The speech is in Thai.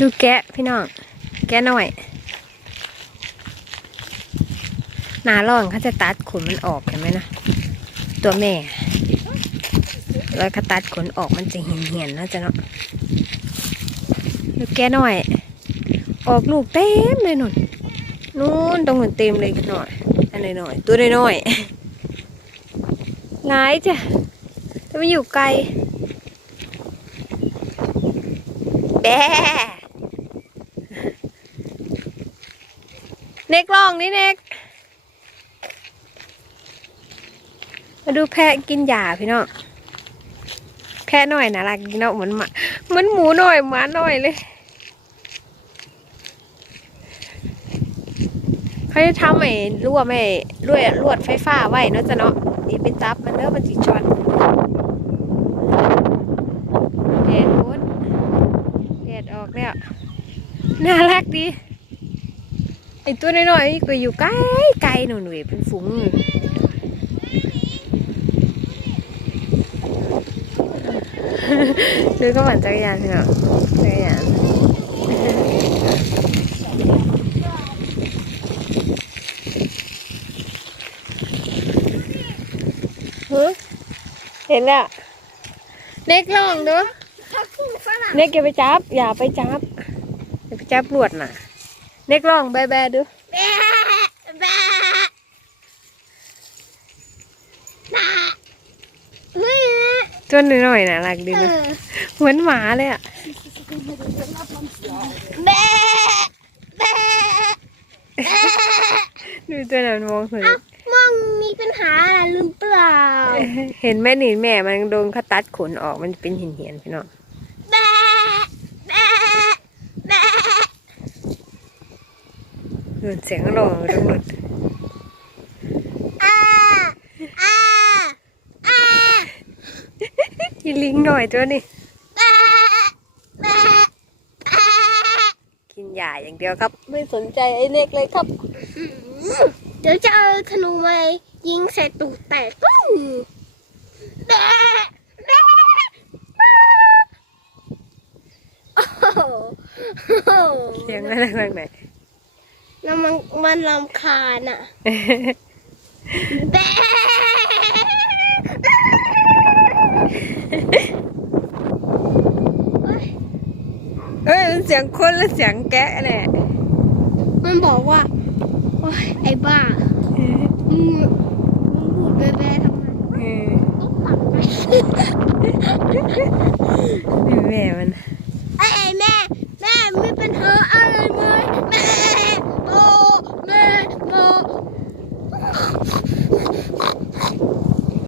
ดูแกะพี่น้อง แกะหน่อย หนาร้อนเขาจะตัดขนมันออกเห็นไหมนะ ตัวแม่ แล้วก็ตัดขนออกมันจะเหี่ยนเหี่ยนนะจ๊ะเนาะ ดูแกะหน่อย ออกลูกเต็มเลยนุ่น นู่นตรงหันเต็มเลยหน่อย อันหน่อยๆตัวน้อยๆงายจ้ะแต่มันอยู่ไกลแเน็กลองนี่เน็ก มาดูแพะกินหญ้าพี่น้อง แพะหน่อยนะรักกินเนาะเหมือนหมาเหมือนหมูหน่อยหมาหน่อยเลยเขาจะทำไอ้ลวดไม่ลวดลวดไฟฟ้าไว้เนาะจ้ะเนาะนี่เป็นจับมันเด้อมันจิช็อตแดดโคตรแดดออกแล้ว น่ารักดี ไอตัวน้อยๆก็อยู่ไกลไกลหนูหนุ่ยเป็นฝูงดูก็เหมือนจักรยานเนาะจักรยานเห็นแล้วเน็กลองดูถ้ากุ้งฝรั่งเน็กอย่าไปจับ อย่าไปจับ อย่าไปจับลวดน่ะ เน็กลองแบะแบะดูแบะแบะน่ะเฮ้ยตัวน้อยๆน่ะรักดีเอนะอเหมือนหมาเลยอะแบะแบะแบะดูตัวนั้นมองสวยเอ้ามองมีปัญหาอะไรหรือเปล่า เห็นแม่หนีแม่มันโดนเขาตัดขนออกมันเป็นหินเหียนๆพี่น้อง แบะแบะแบะ ดูเสียงร้องทั้งหมดอ่าอ่าอ่าอีลิงหน่อยตัวนี้แบะแบะแบะกินหญ้าอย่างเดียวครับ ไม่สนใจไอ้เน็กเลยครับ เดี๋ยวจะเอาธนูมายิงใส่ตูดแตกปุ้งแบะแบะโอ้โหโอ้โหเสียงอะไรบ้างไหน แล้วมันมันลำคาญอะแบะเอ้ยมันเสียงคนและเสียงแกะแหละมันบอกว่าโอ๊ยไอ้บ้ามึงมึงพูดแบะๆทำไมเออต้องตัดไปนี่แม่มันไอ้ไอ้แม่